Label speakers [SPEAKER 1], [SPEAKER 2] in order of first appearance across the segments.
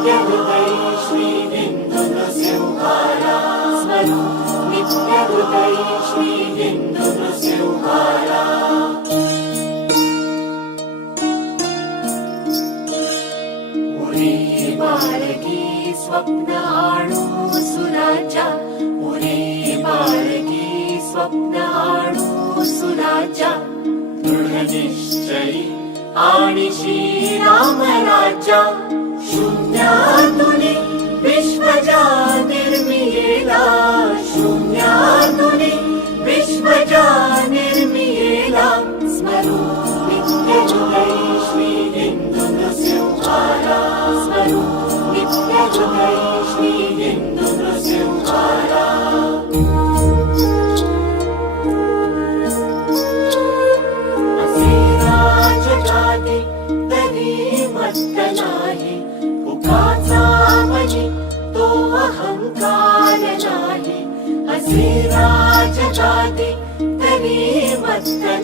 [SPEAKER 1] नित्यहृदयी श्रीबिन्दुनसिंहाय स्मर नित्यहृदयी श्रीबिन्दुनसिंहाय बालकी स्वप्न आणू सुराच्या पुरे बालकी स्वप्न आणू सुराच्या दृढ निश्चयी आणि श्रीरामराजा। ശൂന്യാത്മ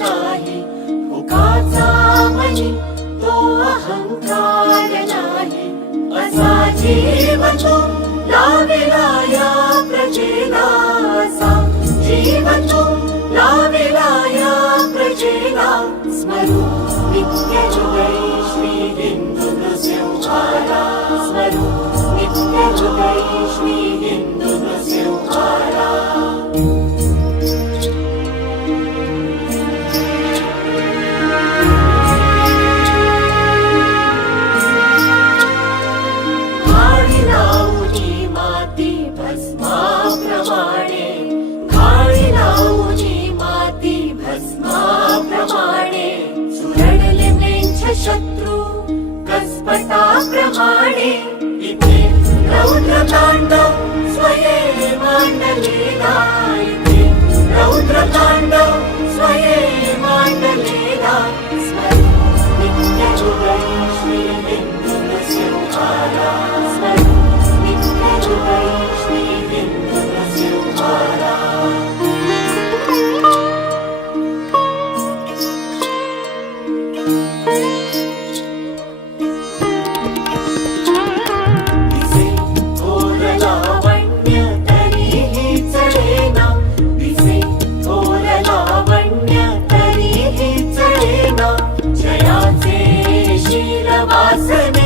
[SPEAKER 1] नाही उगाचा मनी तो अहंकार नाही. असा जीव तो लावेला या प्रजेला असा जीव तो लावेला या प्रजेला स्मरू नित्य हृदय शत्रू कसपटाप्रमाणे इथे रौद्र तांडव स्वये मांडलेला
[SPEAKER 2] Vasne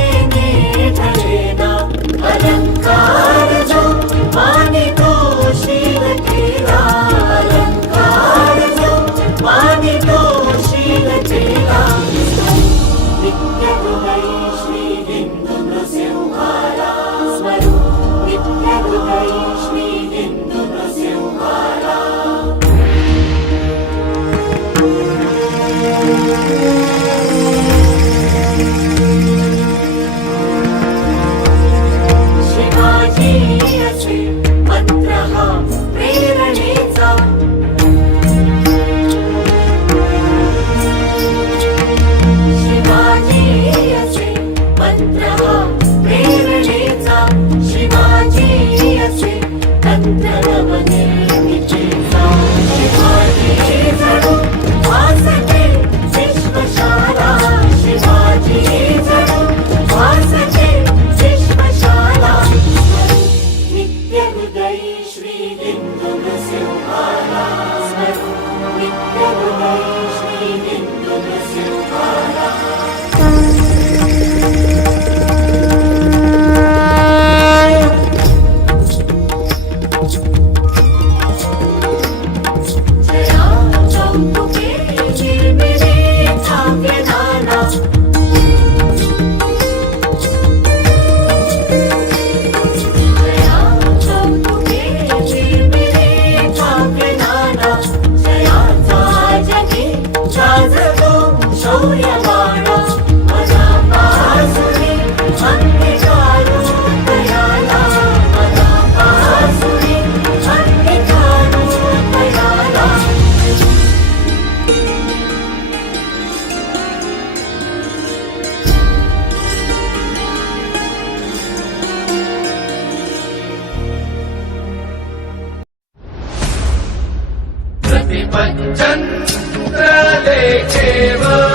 [SPEAKER 2] take table.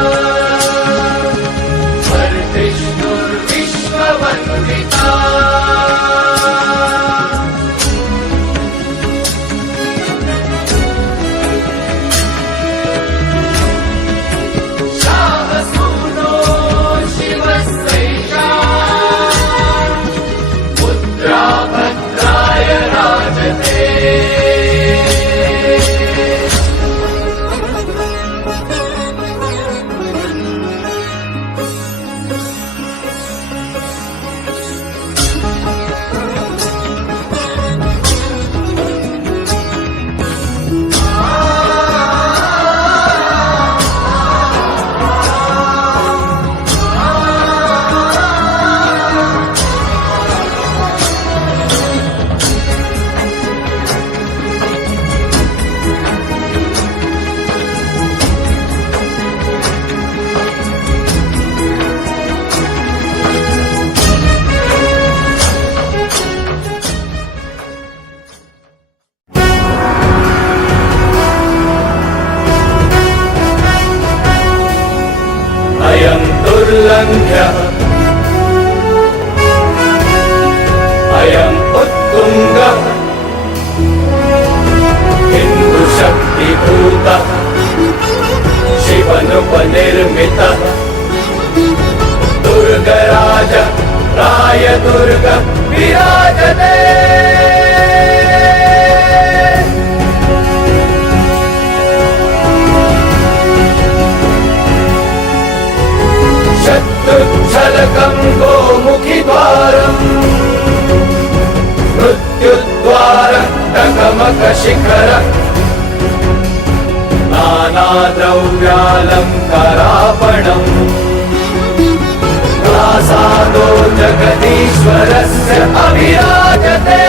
[SPEAKER 2] సంఘ అయం ఉత్తుంగ హిందూ శక్తిభూత శివనుపనిర్మిత దుర్గరాజ రాయ దుర్గ విరాజ शत्रुच्छलकम् गोमुखिद्वारम् मृत्युद्वार टकमकशिखर नानाद्रव्यालङ्करापणम् प्रासादो जगदीश्वरस्य अभिराजते